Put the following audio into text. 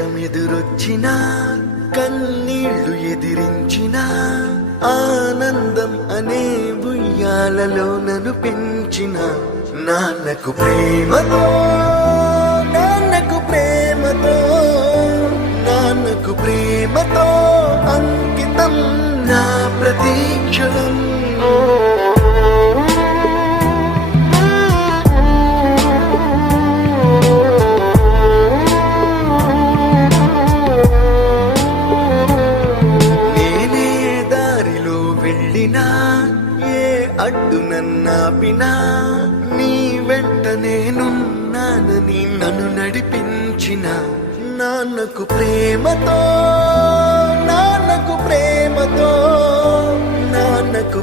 కష్టమెదురొచ్చినా కన్నీళ్లు ఎదిరించినా ఆనందం అనే ఉయ్యాలలో నన్ను పెంచిన నాన్నకు ప్రేమతో నాన్నకు ప్రేమతో నాన్నకు ప్రేమతో అంకితం నా ప్రతీక్షణం. ఏ అడ్డు నన్నాపినా నీ వెంట నేనున్నానని నన్ను నడిపించిన నాన్నకు ప్రేమతో నాన్నకు ప్రేమతో నాన్నకు